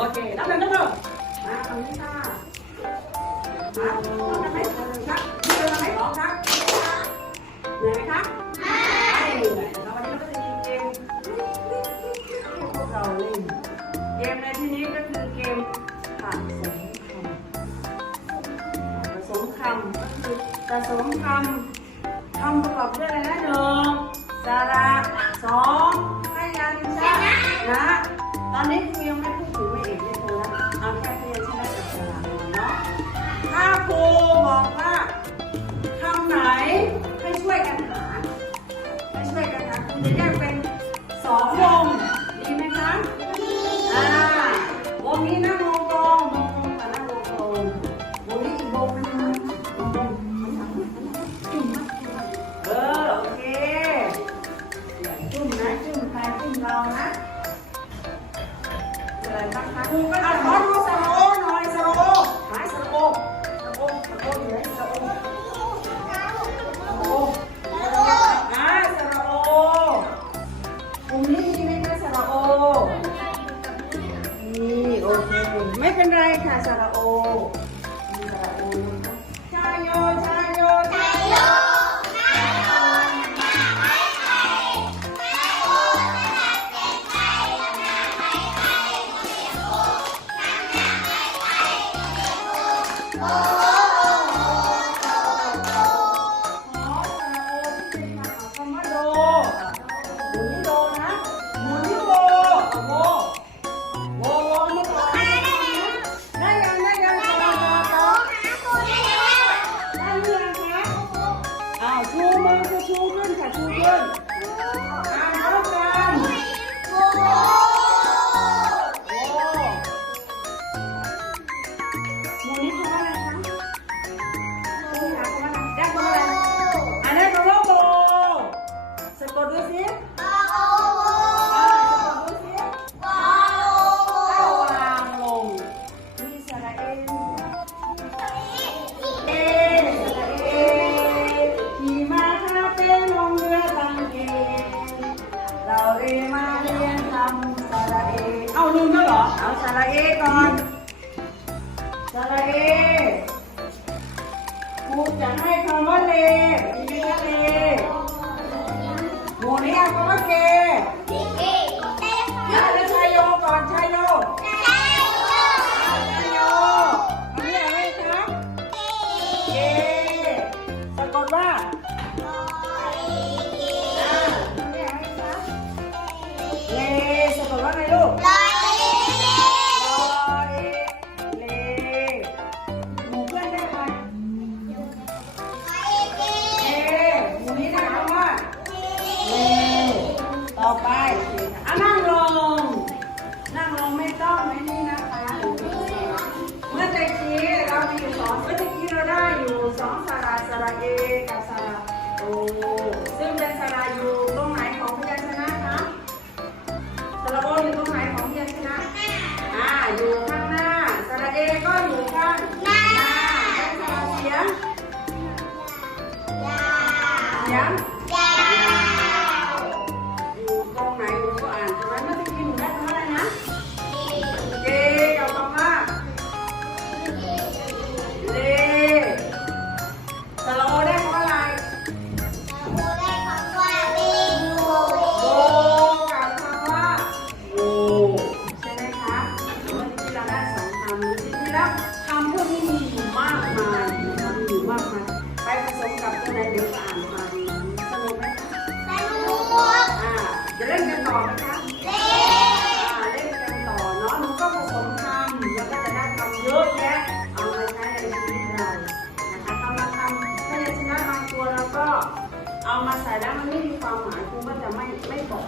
โอเคแล้วมันก็เริ่มมาคำนี้ค่ะมาพร้อมกันไหมครับเดินมาไหมพร้อมครับเหนื่อยไหมครับไม่เหนื่อยแล้ววันนี้เราก็จะมีเกมพวกเราเล่นเกมในที่นี้ก็คือเกมผัดสมคำผสมคำก็คือผสมคำคำประกอบด้วยอะไรนะหนึ่งสระสอง งนี้นั่งวงตรงวงตรงกับนั่งวงตรงวงนี้อีกวงนึงนะวงตรงเออโอเคอย่าจุ่มนะจุ่มใครจุ่มเรานะอะไรบ้างคะครูก็อะขอดูส ค่ะสระโอชาละโอนะคะชายโยชายโยชายโยโอ้ ชูมือคือชูขึ้นค่ะชูขึ้นอ้าวพร้อมกันโอ้หมูนี้คำว่าอะไรคะหมูนี้คำว่าอะไรได้คำว่าอะไรอันนี้คำว่าโบสะกดดูสิอ่าส เอเอาลืมแล้วเหรอ เอาสระเอก่อนสระเอครูจะให้คำว่าเลมีไหมคะเลหมูนี้เอาคำว่าเกอะแล้วชายโยก่อนชายโยชายโยคำนี้อะไรคะเกสะกดว่าอ่าคำนี้อะไรคะเลสะกดว่าไงลูก มีอยู่สองเมื่อตะกี้เราได้อยู่สองสระสระเอกับสระโอซึ่งเป็นสระอยู่ มกับตัวไหนเดี๋ยวก็อ่านมาดีสนุกไหมคะอ่าจะเล่นกันต่อไหมคะอ่าเล่นกันต่อเนาะหนูก็ผสมคำแล้วก็จะได้คำเยอะแยะเอามาใช้ในชีวิตเรานะคะคำบางคำพยัญชนะบางตัวเราก็เอามาใส่แล้วมันไม่มีความหมายครูก็จะไม่ไม่บอก